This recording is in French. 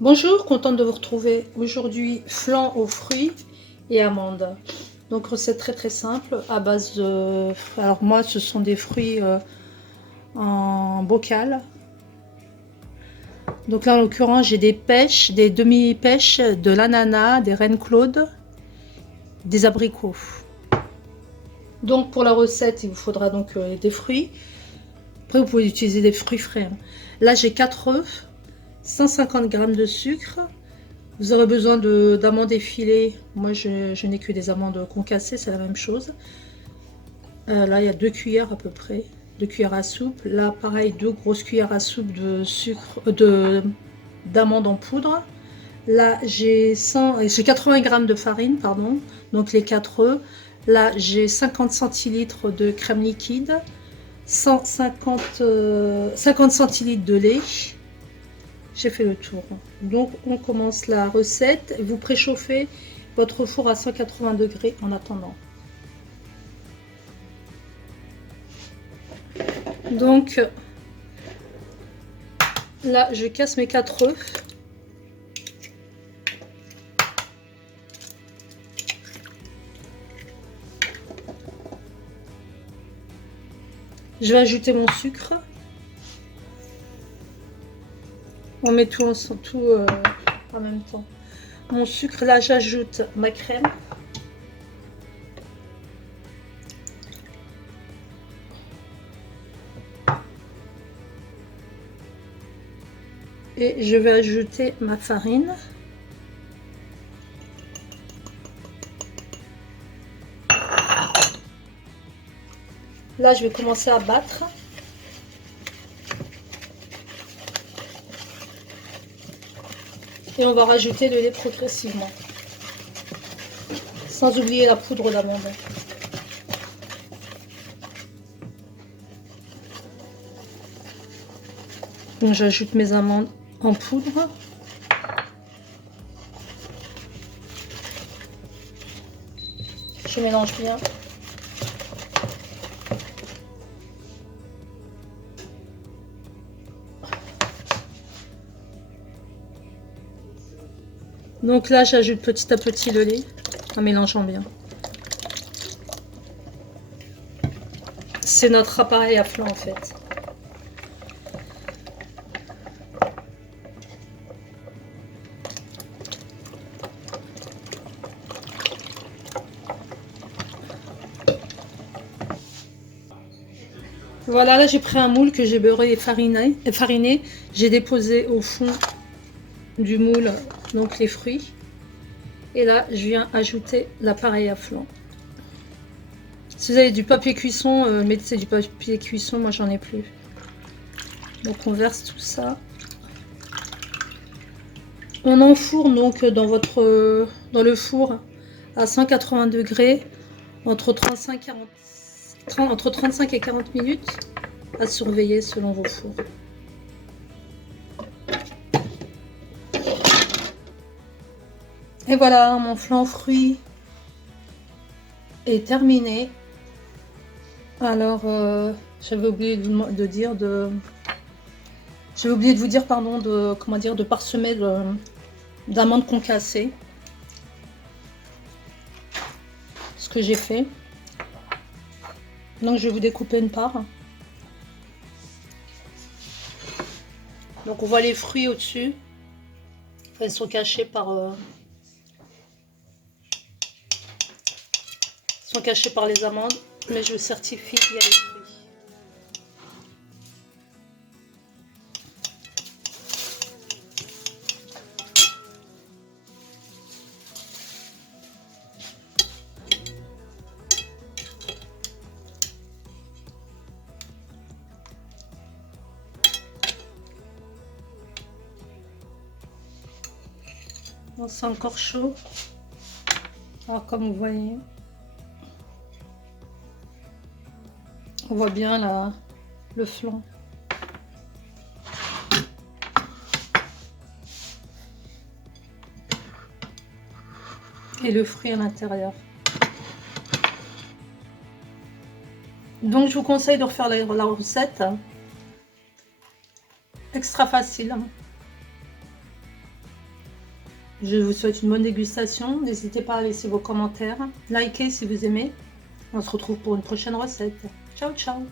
Bonjour, contente de vous retrouver. Aujourd'hui, flan aux fruits et amandes. Donc recette très simple à base de... Alors moi, ce sont des fruits en bocal. Donc là, en l'occurrence, j'ai des pêches, des demi-pêches, de l'ananas, des reines claudes, des abricots. Donc pour la recette, il vous faudra donc des fruits. Après, vous pouvez utiliser des fruits frais, hein. Là, j'ai 4 œufs, 150 g de sucre. Vous aurez besoin d'amandes effilées. Moi, je n'ai que des amandes concassées, c'est la même chose. Là, il y a 2 cuillères à peu près, 2 cuillères à soupe. Là, pareil, 2 grosses cuillères à soupe de sucre, d'amandes en poudre. Là, j'ai 80 g de farine, pardon, donc les 4 œufs. Là, j'ai 50 centilitres de crème liquide, 50 centilitres de lait. J'ai fait le tour. Donc on commence la recette. Vous préchauffez votre four à 180 degrés en attendant. Donc là, je casse mes 4 œufs. Je vais ajouter mon sucre. On met tout en même temps. Mon sucre, là, j'ajoute ma crème. Et je vais ajouter ma farine. Là, je vais commencer à battre. Et on va rajouter le lait progressivement. Sans oublier la poudre d'amande. Donc j'ajoute mes amandes en poudre. Je mélange bien. Donc là, j'ajoute petit à petit le lait en mélangeant bien. C'est notre appareil à flan en fait. Voilà, là j'ai pris un moule que j'ai beurré et fariné. J'ai déposé au fond du moule donc les fruits. Et là, je viens ajouter l'appareil à flan. Si vous avez du papier cuisson, mettez du papier cuisson, moi j'en ai plus. Donc on verse tout ça. On enfourne donc dans le four à 180 degrés entre 35 et 40 minutes à surveiller selon vos fours. Et voilà, mon flan fruit est terminé. Alors, j'avais oublié de vous dire pardon de parsemer d'amandes concassées. Ce que j'ai fait. Donc je vais vous découper une part. Donc on voit les fruits au-dessus. Enfin, ils sont cachés par les amandes, mais je certifie qu'il y a les fruits. Bon, c'est encore chaud. Alors comme vous voyez, on voit bien là le flan. Et le fruit à l'intérieur. Donc je vous conseille de refaire la recette. Extra facile. Je vous souhaite une bonne dégustation. N'hésitez pas à laisser vos commentaires. Likez si vous aimez. On se retrouve pour une prochaine recette. Ciao, ciao!